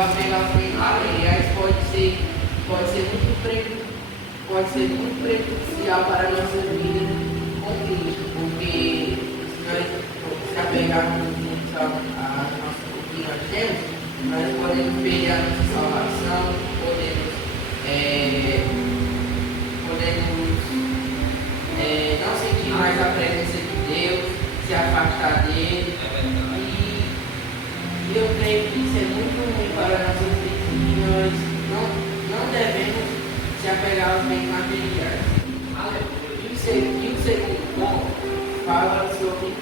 apegar bem materiais pode ser muito prejudicial para a nossa vida com Cristo, porque se nós se apegarmos muito à nossa que nós temos, nós podemos perder a nossa salvação, podemos não sentir mais a presença de Deus, se afastar dele. E eu creio que isso é muito ruim para a nossa vida e nós não devemos se apegar aos bens materiais. E o segundo ponto fala sobre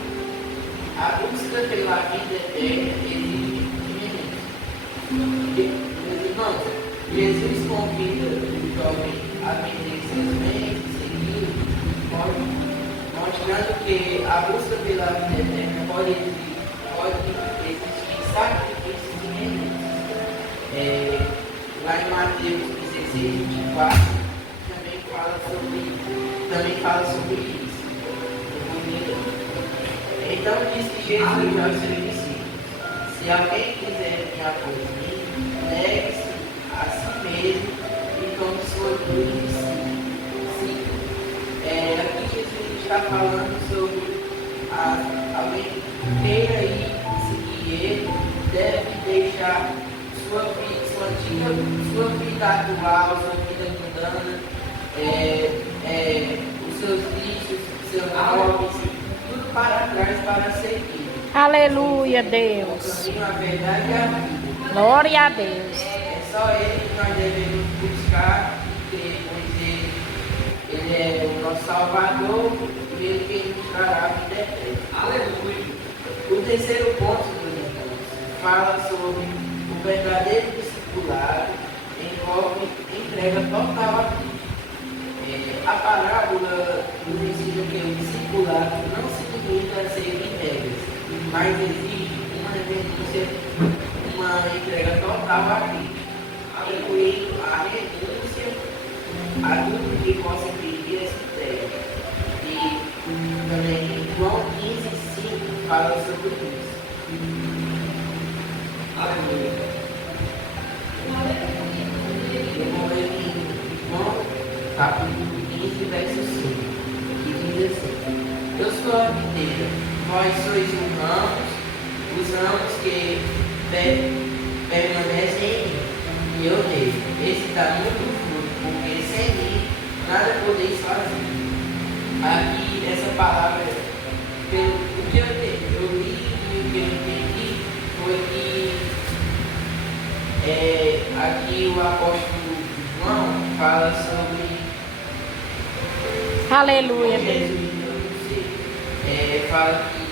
a busca pela vida eterna exige renúncia. Meus irmãos, Jesus convida o jovem a vender seus bens e seguir, mostrando que a busca pela vida eterna pode existir sacrifícios e renúncias. Lá em Mateus 16:24 também fala sobre isso. Então disse Jesus aos seus discípulos: se alguém quiser vir após mim, negue-se a si mesmo e tome sua cruz e siga. Aqui Jesus está falando sobre alguém que queira ir seguir ele, deve deixar sua vida atual, sua vida mundana, os seus vícios, seus hobbies, tudo para trás para seguir. Aleluia, Deus. O caminho, a verdade e a vida. Glória a Deus. É só ele que nós devemos buscar e crer, pois ele é o nosso Salvador e ele que nos trará a vida eterna. Aleluia. O terceiro ponto, meus irmãos, fala sobre o verdadeiro discipulado, envolve entrega total a Cristo. A parábola nos ensina que o discipulado não se limita a seguir regras, mas exige uma entrega total a Cristo, incluindo a renúncia a tudo que possa impedir essa entrega. E também João 15:5 fala sobre isso. Aleluia. Eu vou ler em João capítulo 15, verso 5, que diz assim: eu sou a videira, vós sois os ramos que permanecem em mim, e eu nele. Esse dá muito fruto, porque sem mim nada podeis fazer. Aqui, essa palavra, o que eu li e o que eu entendi foi que aqui o apóstolo João fala sobre Aleluia, Deus. Jesus, fala que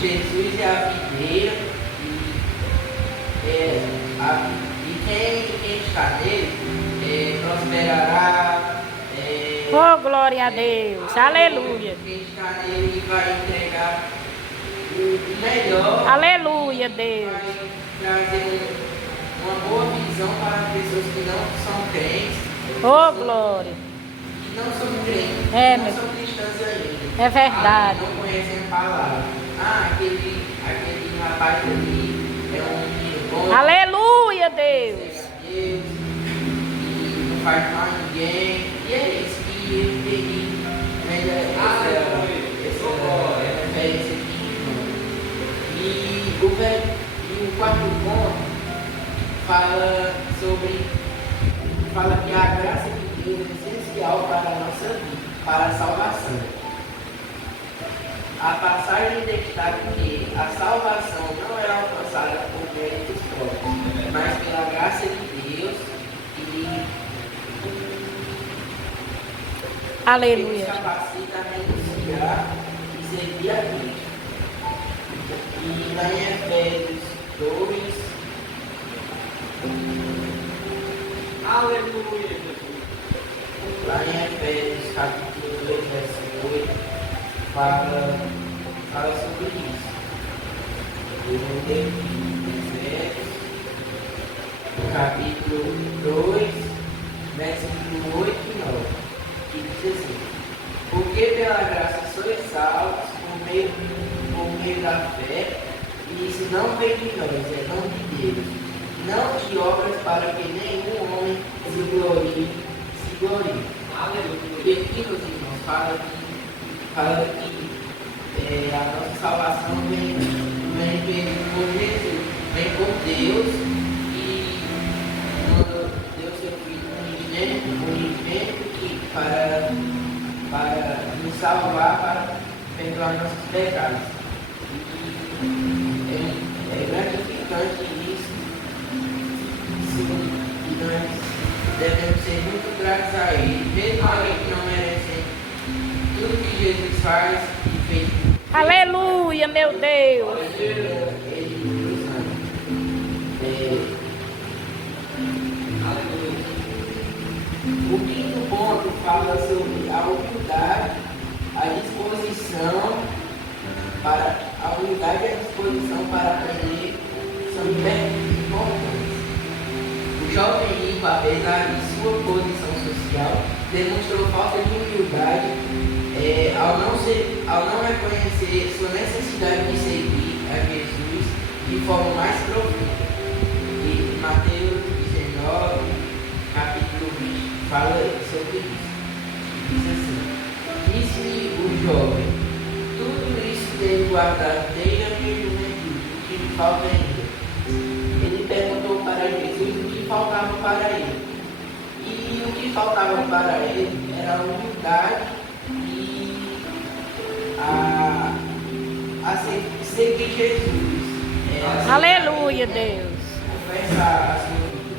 Jesus é a videira e quem está nele prosperará. Oh, glória a Deus. Aleluia. Quem está nele vai entregar o melhor. Aleluia, Deus. Vai trazer uma boa visão para pessoas que não são crentes. Oh, glória. Que não são crentes, Meu. não são cristãos ainda. É verdade. Não conhecem a palavra. Aquele rapaz ali é um menino bom. Aleluia, Deus. Deus, e não faz mal a ninguém. E é isso que ele tem essa aqui. E o quarto ponto fala que a graça de Deus é essencial para a nossa vida, para a salvação. A passagem destaca que a salvação não é alcançada por méritos próprios, mas pela graça de Deus e Aleluia. nos capacita a renunciar e seguir a Cristo. E lá em Efésios 2, aleluia, lá em Efésios capítulo 2, verso 8, fala sobre isso. Eu vou ler Efésios, capítulo 2, versículo 8 e 9, que diz assim: porque pela graça sois salvos por meio da fé, e isso não vem de nós, é dom de Deus, não de obras para que nenhum homem se glorie. Aleluia. E aqui, meus irmãos, fala que a nossa salvação vem por Jesus, vem por Deus e quando Deus seu Filho unigênito que para nos salvar, para perdoar nossos pecados. E é gratificante isso, sim, e nós devemos ser muito gratos a Ele, mesmo a gente não merecendo tudo que Jesus faz e fez. Aleluia, meu Deus. O quinto ponto fala sobre a humildade, a disposição para aprender são importantes. O jovem rico, apesar de sua posição social, demonstrou falta de humildade ao não reconhecer sua necessidade de seguir a Jesus de forma mais profunda. E Mateus 19, capítulo 20, fala sobre isso. Diz assim: disse-lhe o jovem, tudo isso tenho guardado desde a minha juventude, o que me falta ainda? Ele perguntou para Jesus o que faltava para ele. E o que faltava para ele era a humildade e a seguir Jesus. Aleluia, Deus. Confessar a sua vida.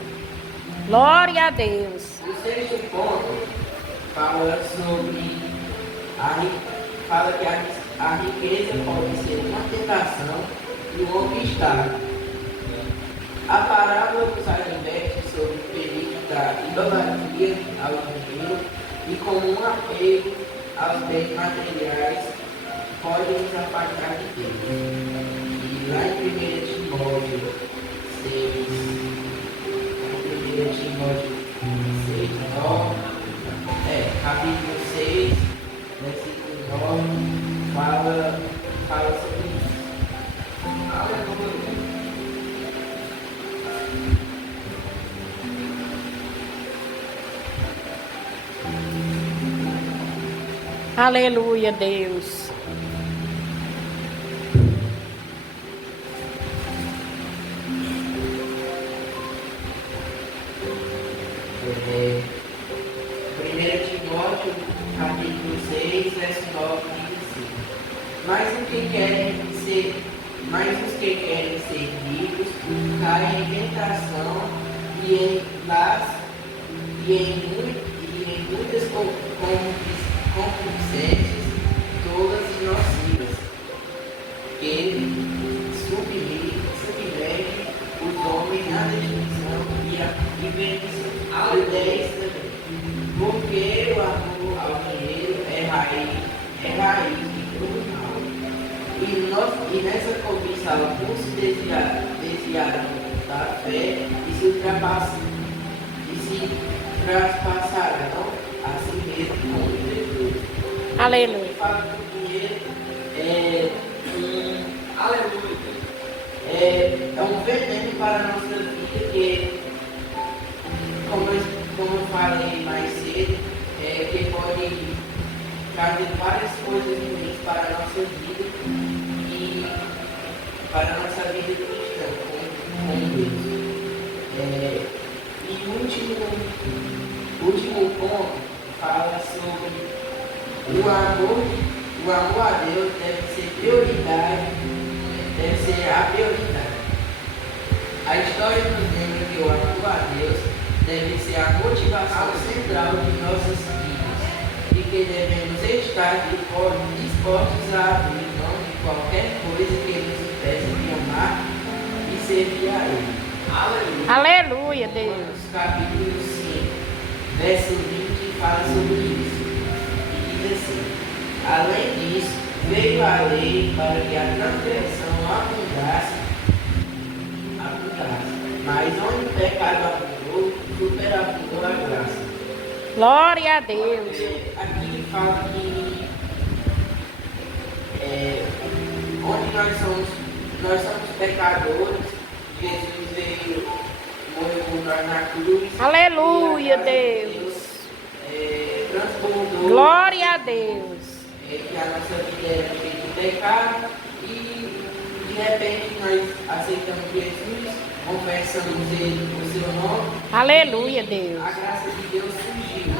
Glória a Deus. O sexto ponto fala sobre fala que a riqueza pode ser uma tentação e um obstáculo. A parábola dos adverte sobre o perigo da idolatria ao dinheiro e como um apego aos bens materiais pode nos afastar de Deus. E lá em 1 Timóteo 6, 9, capítulo 6, versículo 9, fala sobre isso. Aleluia. Aleluia, Deus. Primeiro Timóteo, capítulo 6, verso 9, diz assim: Mas os que querem ser ricos caem em tentação e em laço e em muitas concupiscências, todas e nocivas, que submete os homens à destruição e perdição. Ao 10 também. Porque o amor ao dinheiro é raiz de todo mal. E nessa cobiça alguns se desviaram da fé e se traspassaram a si mesmo como Jesus. Aleluia. Fala que o dinheiro é um veneno para a nossa vida, que, como eu falei mais cedo, que pode trazer várias coisas ruins para a nossa vida e para a nossa vida cristã com Deus. E o último ponto fala sobre o amor a Deus deve ser a prioridade. A história nos lembra que o amor a Deus deve ser a motivação central de nossas vidas e que devemos estar dispostos a abrir mão de qualquer coisa que nos impeça de amar e servir a Ele. Aleluia. Aleluia, Deus. Romanos capítulo 5, verso 20 fala sobre isso. E diz assim: além disso, veio a lei para que a transgressão abundasse, mas onde o pecado abundou, superabundou a graça. Glória a Deus. Aqui fala que onde nós somos pecadores, Jesus veio foi voltar na cruz. Aleluia, E a graça de Deus. Transbordou. Glória a Deus. Que a nossa vida era cheia de pecado e de repente nós aceitamos Jesus, confessamos Ele o seu nome. Aleluia, Deus. A graça de Deus surgiu.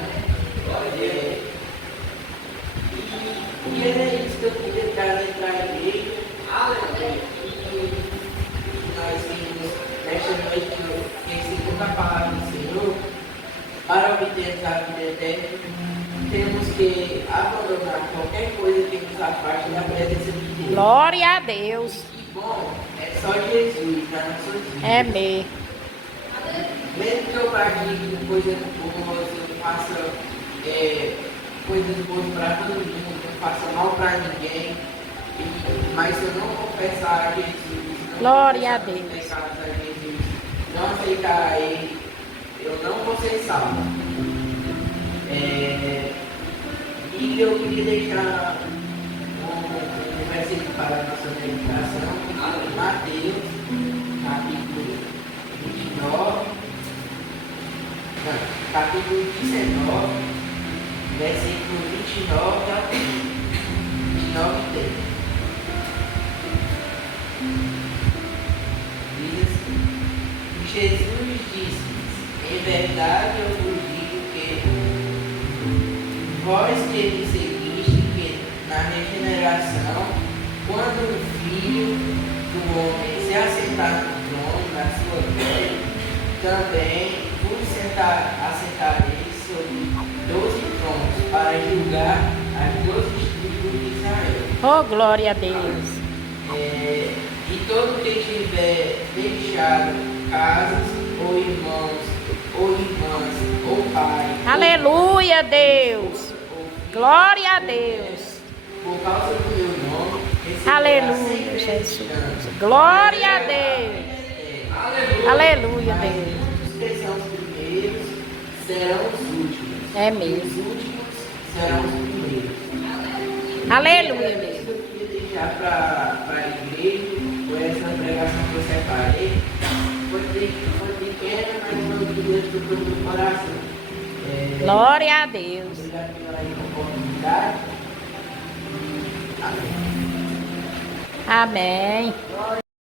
E era isso que eu queria trazer para a igreja. Aleluia. E nós vimos nesta noite que segundo a palavra do Senhor, para obtermos a vida eterna, temos que abandonar qualquer coisa que nos afaste da presença de Deus. Glória a Deus. E bom, é só Jesus nas nossas vidas. É mesmo. Mesmo que eu pratique coisas boas, eu faça coisas boas para todo mundo, não faça mal para ninguém, mas se eu não confessar a Jesus, não Glória a confessar meus Deus. pecados a Jesus, não aceitar a Ele, eu não vou ser salvo. E eu queria deixar um versículo para a nossa meditação, Mateus, capítulo 29, capítulo 19, versículo 29 ao 30. 29 e 30. Diz assim: Jesus disse: em verdade eu vos digo que vós que me seguiste, que na regeneração, quando o Filho do Homem se assentar no trono da sua glória, também vos assentareis sobre 12 tronos para julgar as 12 tribos de Israel. Oh, glória a Deus. E todo que tiver deixado casas, ou irmãos, ou irmãs, ou pai, Aleluia, Deus. Glória a Deus. por causa do meu nome, receberá Aleluia, 100 Jesus. vezes. Glória a Deus. Aleluia, Mas Deus. os que são os primeiros serão os últimos. É E mesmo. os últimos serão os primeiros. Aleluia, Isso Deus. que eu queria deixar para a igreja, por essa pregação que eu separei. Foi pequena, mas foi o que Deus tocou no meu coração. Glória a Deus. Obrigado pela oportunidade. Amém. Amém.